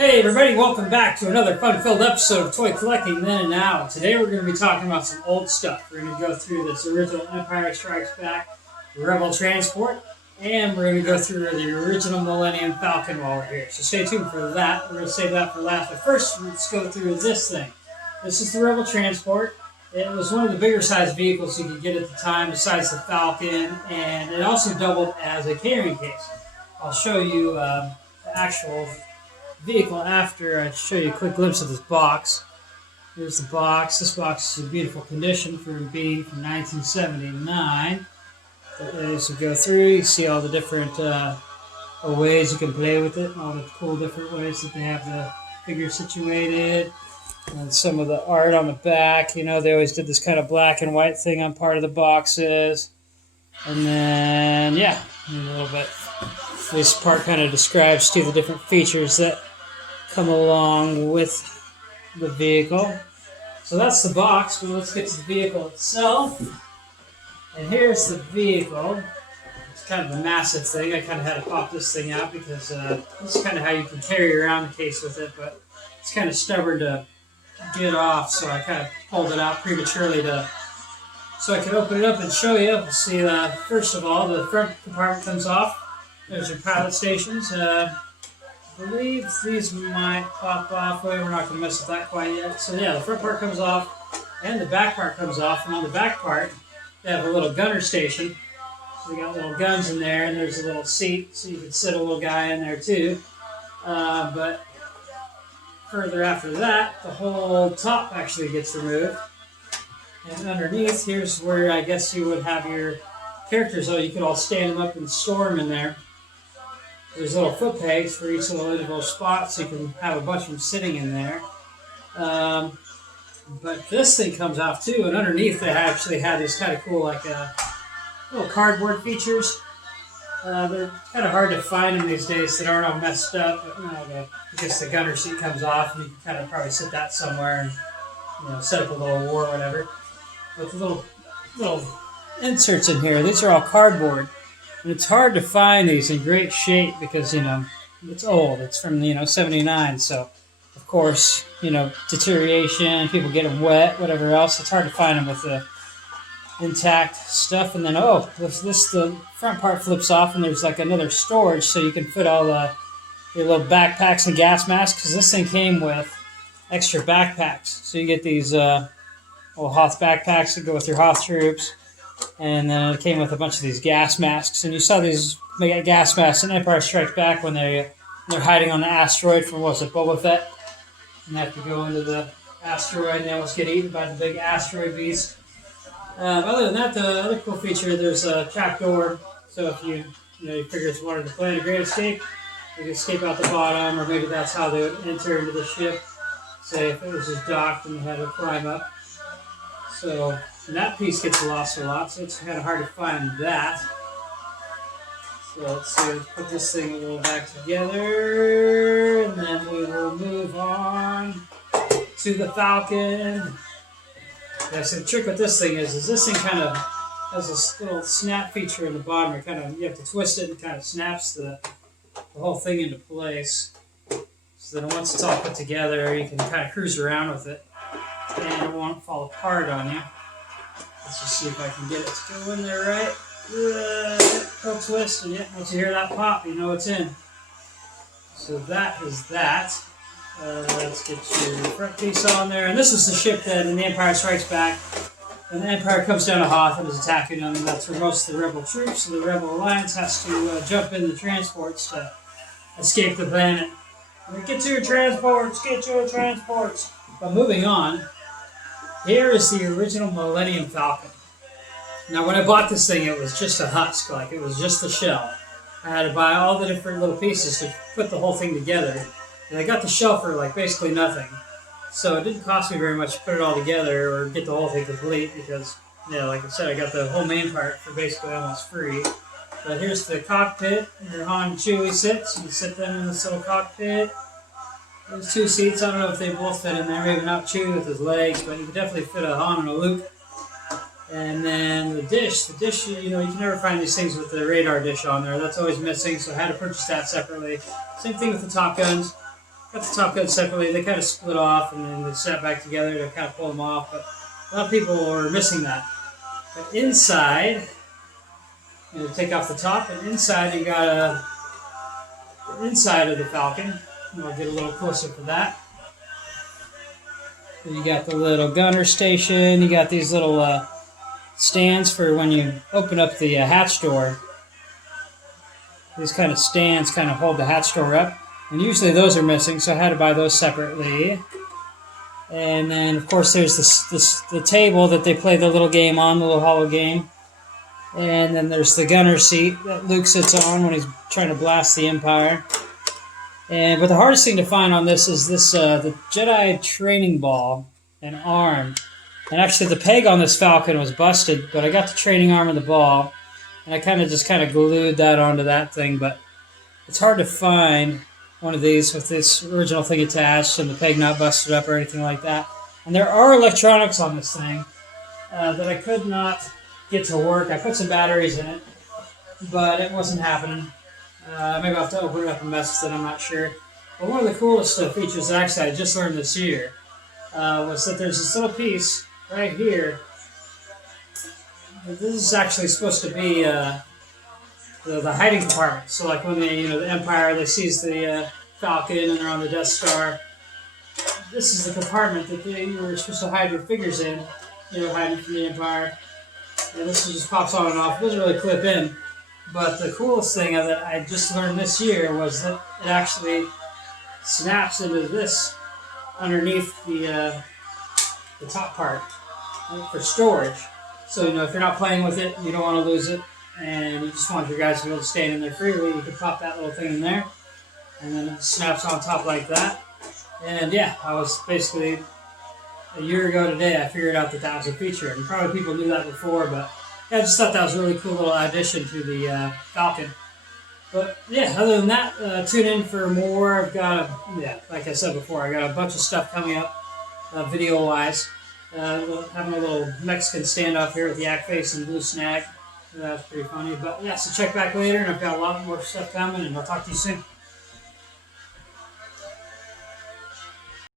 Hey everybody, welcome back to another fun-filled episode of Toy Collecting Then and Now. Today we're going to be talking about some old stuff. We're going to go through this original Empire Strikes Back Rebel Transport, and we're going to go through the original Millennium Falcon while we're here. So stay tuned for that. We're going to save that for last. But first, let's go through this thing. This is the Rebel Transport. It was one of the bigger sized vehicles you could get at the time besides the Falcon, and it also doubled as a carrying case. I'll show you the actual vehicle after I show you a quick glimpse of this box. Here's the box. This box is in beautiful condition for being from 1979. As you go through, you see all the different ways you can play with it, all the cool different ways that they have the figure situated, and some of the art on the back. You know, they always did this kind of black and white thing on part of the boxes. And then, yeah, a little bit. This part kind of describes to the different features that come along with the vehicle. So that's the box, but let's get to the vehicle itself. And here's the vehicle. It's kind of a massive thing. I kind of had to pop this thing out because this is kind of how you can carry around the case with it, but it's kind of stubborn to get off, so I kind of pulled it out prematurely so I could open it up and show you. We'll see, first of all, the front compartment comes off. There's your pilot stations. I believe these might pop off. Well, we're not going to mess with that quite yet. So yeah, the front part comes off and the back part comes off. And on the back part, they have a little gunner station. So they got little guns in there, and there's a little seat so you can sit a little guy in there too. But further after that, the whole top actually gets removed. And underneath, here's where I guess you would have your characters. So you could all stand them up and store them in there. There's little foot pegs for each little individual spot, so you can have a bunch of them sitting in there. But this thing comes off too, and underneath they actually have these kind of cool, like little cardboard features. They're kind of hard to find them these days that aren't all messed up. But, I guess the gunner seat comes off, and you can kind of probably sit that somewhere and set up a little war or whatever. But the little inserts in here, these are all cardboard. And it's hard to find these in great shape because, it's old. It's from, 79. So, of course, deterioration, people get them wet, whatever else. It's hard to find them with the intact stuff. And then, the front part flips off and there's like another storage so you can put all your little backpacks and gas masks, because this thing came with extra backpacks. So you get these little Hoth backpacks that go with your Hoth troops. And then it came with a bunch of these gas masks. And you saw these gas masks in Empire Strikes Back when they're hiding on the asteroid from, Boba Fett? And they have to go into the asteroid and they almost get eaten by the big asteroid beast. Other than that, the other cool feature, there's a trap door. So if you figure you wanted to plan a great escape, you can escape out the bottom, or maybe that's how they would enter into the ship. Say if it was just docked and you had to climb up. So... and that piece gets lost a lot, so it's kind of hard to find that. So let's see, let's put this thing a little back together, and then we will move on to the Falcon. Yeah, so the trick with this thing is this thing kind of has this little snap feature in the bottom. You have to twist it and it kind of snaps the whole thing into place. So then once it's all put together, you can kind of cruise around with it, and it won't fall apart on you. Let's just see if I can get it to go in there right. Go twist, and once you hear that pop, you know it's in. So that is that. Let's get your front piece on there. And this is the ship that in the Empire Strikes Back, and the Empire comes down to Hoth and is attacking them. And that's where most of the Rebel troops, so the Rebel Alliance has to jump in the transports to escape the planet. Get to your transports, get to your transports. But moving on, here is the original Millennium Falcon. Now, when I bought this thing, it was just a husk, like it was just the shell. I had to buy all the different little pieces to put the whole thing together, and I got the shell for basically nothing. So it didn't cost me very much to put it all together or get the whole thing complete because, like I said, I got the whole main part for basically almost free. But here's the cockpit where Han and Chewie sits. You can sit them in this little cockpit. There's two seats. I don't know if they both fit in there. Maybe not Chewie with his legs, but you can definitely fit a Han and a Luke. And then the dish, you can never find these things with the radar dish on there. That's always missing, so I had to purchase that separately. Same thing with the Top Guns. got the top gun separately. They kind of split off and then they set back together to kind of pull them off. But a lot of people are missing that. But inside, you take off the top, and inside you got the inside of the Falcon. And I'll get a little closer for that. You got the little gunner station. You got these little stands for when you open up the hatch door. These kind of stands kind of hold the hatch door up. And usually those are missing, so I had to buy those separately. And then, of course, there's the table that they play the little game on, the little hollow game. And then there's the gunner seat that Luke sits on when he's trying to blast the Empire. But the hardest thing to find on this is this the Jedi training ball and arm. And actually the peg on this Falcon was busted, but I got the training arm and the ball. And I kind of glued that onto that thing, but it's hard to find one of these with this original thing attached and the peg not busted up or anything like that. And there are electronics on this thing that I could not get to work. I put some batteries in it, but it wasn't happening. Maybe I'll have to open it up and mess with it, I'm not sure. But one of the coolest features that actually I just learned this year was that there's this little piece right here. This is actually supposed to be the hiding compartment. So like when the Empire, they seize the Falcon and they're on the Death Star, this is the compartment that you were supposed to hide your figures in, hiding from the Empire. And this one just pops on and off. It doesn't really clip in. But the coolest thing that I just learned this year was that it actually snaps into this underneath the top part for storage. So, if you're not playing with it, you don't want to lose it, and you just want your guys to be able to stand in there freely, you can pop that little thing in there, and then it snaps on top like that. And yeah, I was basically, a year ago today, I figured out that was a feature. And probably people knew that before, but yeah, I just thought that was a really cool little addition to the Falcon. But yeah, other than that, tune in for more. I've got, like I said before, I got a bunch of stuff coming up, video-wise. Having a little Mexican standoff here with the Yak Face and Blue Snag. That's pretty funny. But yeah, so check back later, and I've got a lot more stuff coming, and I'll talk to you soon.